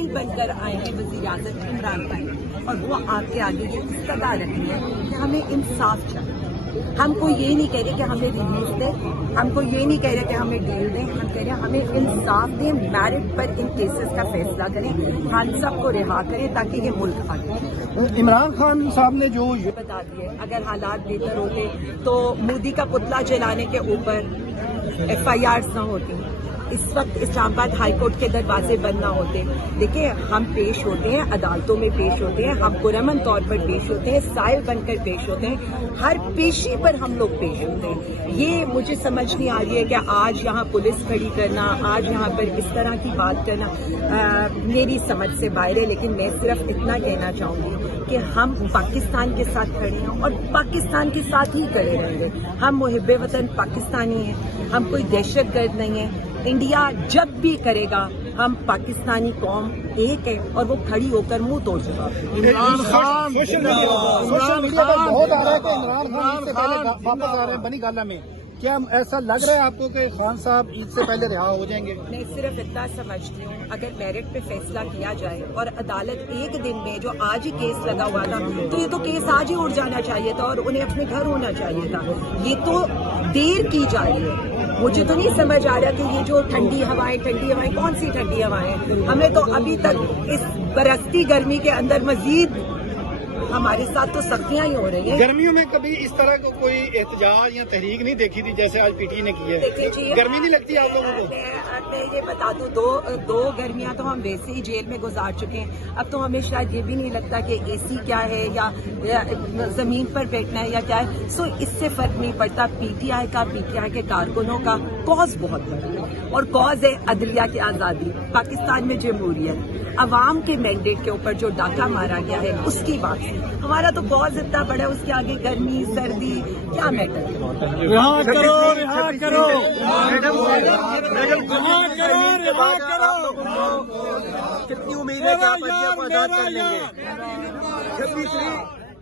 साहिल बनकर आए हैं वज़ीर आज़म इमरान खान, और वो आपके आगे ये सदा रखी है कि हमें इंसाफ चाहिए। हमको ये नहीं कह रहे कि हमें रिलीज दें, हमको ये नहीं कह रहे कि हमें डील दें, हम कह रहे हैं हमें इंसाफ दें, मेरिट पर इन केसेस का फैसला करें, खान साहब को रिहा करें ताकि ये मुल्क आगे। इमरान खान साहब ने जो बता दिए, अगर हालात बेहतर होते तो मोदी का पुतला जलाने के ऊपर FIRs न होती, इस वक्त इस्लामाबाद हाईकोर्ट के दरवाजे बंद ना होते। देखिए, हम पेश होते हैं, अदालतों में पेश होते हैं, हम पुरअमन तौर पर पेश होते हैं, साहिल बनकर पेश होते हैं, हर पेशी पर हम लोग पेश होते हैं। ये मुझे समझ नहीं आ रही है कि आज यहाँ पुलिस खड़ी करना, आज यहाँ पर इस तरह की बात करना मेरी समझ से बाहर है। लेकिन मैं सिर्फ इतना कहना चाहूंगी कि हम पाकिस्तान के साथ खड़े हैं और पाकिस्तान के साथ ही खड़े रहेंगे। हम मुहिब्बे वतन पाकिस्तानी हैं, हम कोई दहशतगर्द नहीं है। इंडिया जब भी करेगा, हम पाकिस्तानी कौम एक है और वो खड़ी होकर मुंह तोड़ जवाब देगी। इमरान खान सोशल मीडिया पर बहुत आ रहा है कि इमरान खान से पहले वापस आ रहे हैं बनी गाला में। क्या ऐसा लग रहा है आपको कि खान साहब ईद से पहले रिहा हो जाएंगे? मैं सिर्फ इतना समझती हूँ, अगर मेरिट पे फैसला किया जाए और अदालत एक दिन में, जो आज ही केस लगा हुआ था, तो ये तो केस आज ही उड़ जाना चाहिए था और उन्हें अपने घर होना चाहिए था। ये तो देर की जा रही है। मुझे तो नहीं समझ आ रहा कि ये जो ठंडी हवाएं कौन सी ठंडी हवाएं? हमें तो अभी तक इस बरसती गर्मी के अंदर मजीद हमारे साथ तो सख्तियां ही हो रही हैं। गर्मियों में कभी इस तरह को कोई एहतजाज या तहरीक नहीं देखी थी जैसे आज PTI ने की है। गर्मी नहीं लगती आप लोगों को? मैं ये बता दूं, दो गर्मियां तो हम वैसे ही जेल में गुजार चुके हैं। अब तो हमें शायद ये भी नहीं लगता कि AC क्या है या जमीन पर बैठना है या क्या है। सो इससे फर्क नहीं पड़ता। PTI के कारकुनों का कॉज बहुत बड़ा है और कॉज है अदलिया की आजादी, पाकिस्तान में जमहूरियत, अवाम के मैंडेट के ऊपर जो डाका मारा गया है उसकी बात है। हमारा तो कॉज इतना बड़ा है, उसके आगे गर्मी सर्दी क्या मैटर है। रिहा करो, रिहा करो, कितनी उम्मीद है कि आप अदलिया को आजाद कर लेंगे?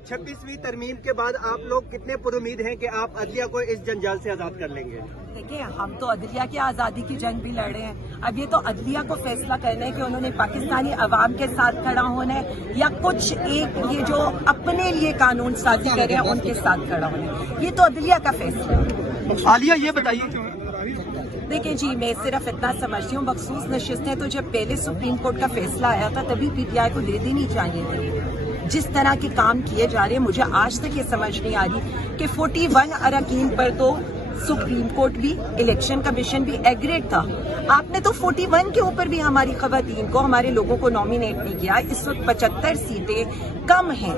26वीं तरमीम के बाद आप लोग कितने पुरुमीद हैं कि आप अदलिया को इस जंजाल से आजाद कर लेंगे? देखिए, हम तो अदलिया की आजादी की जंग भी लड़ रहे हैं। अब ये तो अदलिया को फैसला करना है कि उन्होंने पाकिस्तानी अवाम के साथ खड़ा होना है या कुछ एक ये जो अपने लिए कानून साजी कर रहे हैं उनके साथ खड़ा होना है। ये तो अदलिया का फैसला है। आलिया ये बताइए। देखिए जी, मैं सिर्फ इतना समझती हूँ, मखसूस नशिस्तें तो जब पहले सुप्रीम कोर्ट का फैसला आया था तभी PTI को दे देनी चाहिए थी। जिस तरह के काम किए जा रहे हैं, मुझे आज तक ये समझ नहीं आ रही कि 41 अरकान पर तो सुप्रीम कोर्ट भी, इलेक्शन कमीशन भी एग्रेड था। आपने तो 41 के ऊपर भी हमारी खवातीन को, हमारे लोगों को नॉमिनेट नहीं किया। इस वक्त 75 सीटें कम हैं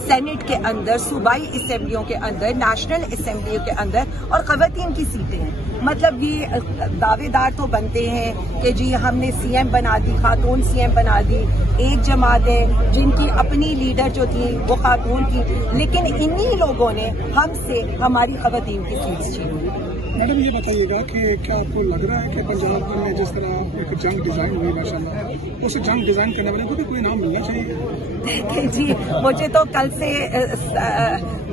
सेनेट के अंदर, सूबाई असेंबलियों के अंदर, नेशनल असेंबलियों के अंदर, और खवातीन की सीटें हैं। मतलब ये दावेदार तो बनते हैं कि जी हमने CM बना दी, खातून CM बना दी। एक जमात है जिनकी अपनी लीडर जो थी वो खातून थी, लेकिन इन्हीं लोगों ने हमसे हमारी खवातीन की सीट्स छीनी। मैडम ये बताइएगा कि क्या आपको लग रहा है कि पंजाब में जिस तरह एक जंग डिजाइन हुई माशाल्लाह, उस जंग डिजाइन करने वाले को भी कोई नाम मिलना चाहिए? देखिए जी, मुझे तो कल से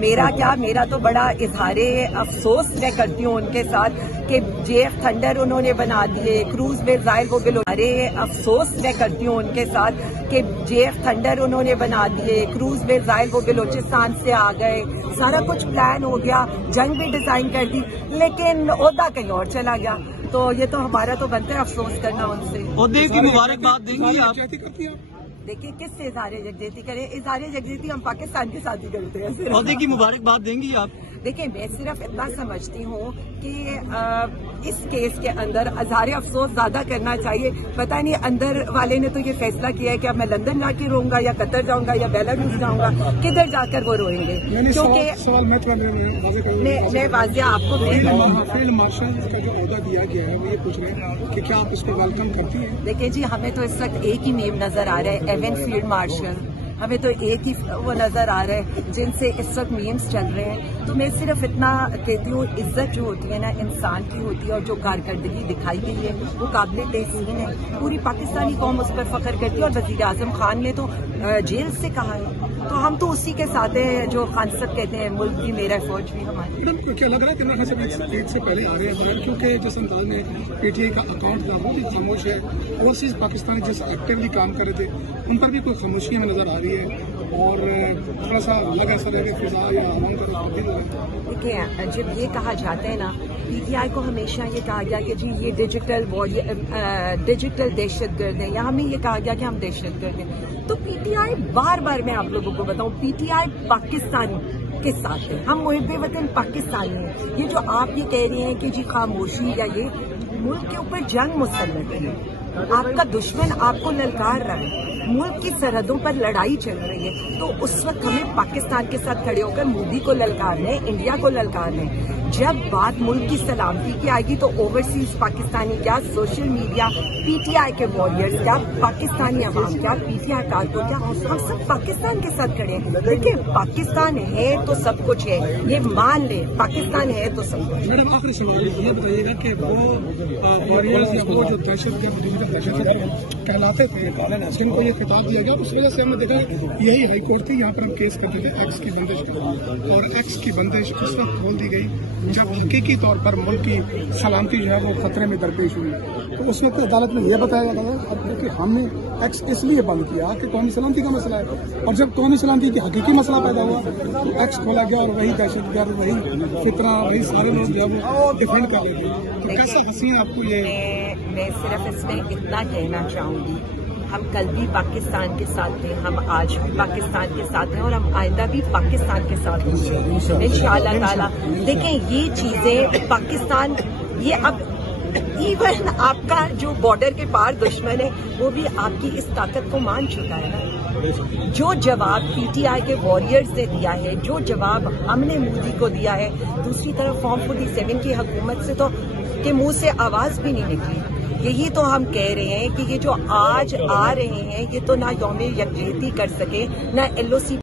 मेरा तो बड़ा इजहारे अफसोस मैं करती हूँ उनके साथ कि JF थंडर उन्होंने बना दिए, क्रूज मिसाइल वो अफसोस मैं करती हूँ उनके साथ कि JF थंडर उन्होंने बना दिए, क्रूज मिसाइल वो बलोचिस्तान से आ गए, सारा कुछ प्लान हो गया, जंग भी डिजाइन कर दी, लेकिन ओहदा कहीं और चला गया। तो ये तो हमारा तो बनता है अफसोस करना उनसे। ओहदे की मुबारकबाद देंगी आप? देखिए, किससे इज़हार यकजहती करें? इज़हार यकजहती हम पाकिस्तान के साथ ही करते हैं। ओहदे की मुबारकबाद देंगी आप? देखिए, मैं सिर्फ इतना समझती हूँ कि इस केस के अंदर इज़हार अफसोस ज्यादा करना चाहिए। पता नहीं अंदर वाले ने तो ये फैसला किया है कि अब मैं लंदन जाके रोऊंगा या कतर जाऊंगा या बेलारूस जाऊंगा, किधर जाकर वो रोएंगे? क्योंकि मैं वाजिया आपको फील्ड मार्शल का जो ओहदा दिया गया है वो ये पूछ रहे हैं कि क्या आप इसको वेलकम करती हैं? देखिए जी, हमें तो इस वक्त एक ही नेम नजर आ रहा है, एवन फील्ड मार्शल। हमें तो एक ही वो नजर आ रहा है जिनसे इस वक्त मीम्स चल रहे हैं। तो मैं सिर्फ इतना कहती हूँ, इज्जत जो होती है ना इंसान की होती है और जो कारकर्दगी दिखाई गई है वो काबिल तहसीन है। पूरी पाकिस्तानी कौम उस पर फख्र करती है और वज़ीर आज़म खान ने तो जेल से कहा है तो हम तो उसी के साथ हैं जो खान साहब कहते हैं, मुल्क भी मेरा, फौज भी हमारी। मैडम क्या लग रहा है कि इमरान खान साहब ईद से पहले आ रहे हैं, क्योंकि जिस अंदाज में पीटीआई का अकाउंट था वो भी खामोश है, ओवरसीज पाकिस्तानी जिस एक्टिवली काम कर रहे थे उन पर भी कोई खामोशी हमें नजर आ रही है, और थोड़ा सा लगा ऐसा लगे फिजा या आवाम का देखिए, जब ये कहा जाता है ना, पीटीआई को हमेशा ये कहा गया कि जी ये डिजिटल दहशतगर्द है, या हमें ये कहा गया कि हम दहशतगर्द हैं। तो पीटीआई बार बार मैं आप लोगों को बताऊं, पीटीआई पाकिस्तान के साथ है, हम मुहिब्बे वतन पाकिस्तानी हैं। ये जो आप ये कह रहे हैं कि जी खामोशी या ये, मुल्क के ऊपर जंग मुसल्लत है, आपका दुश्मन आपको ललकार रहा है, मुल्क की सरहदों पर लड़ाई चल रही है, तो उस वक्त हमें पाकिस्तान के साथ खड़े होकर मोदी को ललकारना है, इंडिया को ललकारना है। जब बात मुल्क की सलामती की आएगी तो ओवरसीज पाकिस्तानी क्या, सोशल मीडिया, पीटीआई के वॉरियर्स क्या, पाकिस्तानी अवाम क्या, पीटीआई कारकुन क्या, हम सब पाकिस्तान के साथ खड़े हैं। देखिए, पाकिस्तान है तो सब कुछ है, ये मान ले, पाकिस्तान है तो सब कुछ। मैडम आखिरी सवाल ये बताइएगा कि वो वॉरियर्स या वो जो दहशत कहलाते थे जिनको ये खिताब दिया गया, उस वजह से हमने देखा यही हाईकोर्ट थी, यहाँ पर हम केस करते थे एक्स की बंदिश पर, और एक्स की बंदिश इस वक्त खोल दी गई जब हकीकी तौर पर मुल्क की सलामती जो है वो खतरे में दरपेश हुई। तो उस वक्त अदालत में यह बताया गया था अब कि हमने एक्स इसलिए बंद किया कि कौमी सलामती का मसला है, और जब कौमी सलामती की हकीकी मसला पैदा हुआ तो एक्स खोला गया, और वही दहशतगर्द, वही फितरा, वही सारे लोग जो है वो डिफेंड कर रहे थे। तो कैसा हसीन आपको ये? मैं सिर्फ इसमें इतना कहना चाहूंगी, हम कल भी पाकिस्तान के साथ थे, हम आज भी पाकिस्तान के साथ हैं, और हम आइंदा भी पाकिस्तान के साथ होंगे इंशाअल्लाह ताला। देखें, ये चीजें पाकिस्तान, ये अब इवन आपका जो बॉर्डर के पार दुश्मन है वो भी आपकी इस ताकत को मान चुका है ना। जो जवाब पीटीआई के वॉरियर्स ने दिया है, जो जवाब हमने मोदी को दिया है, दूसरी तरफ फॉर्म 47 की हुकूमत से तो के मुंह से आवाज भी नहीं निकली। यही तो हम कह रहे हैं कि ये जो आज आ रहे हैं, ये तो ना यौम यकजहती कर सके, ना LOC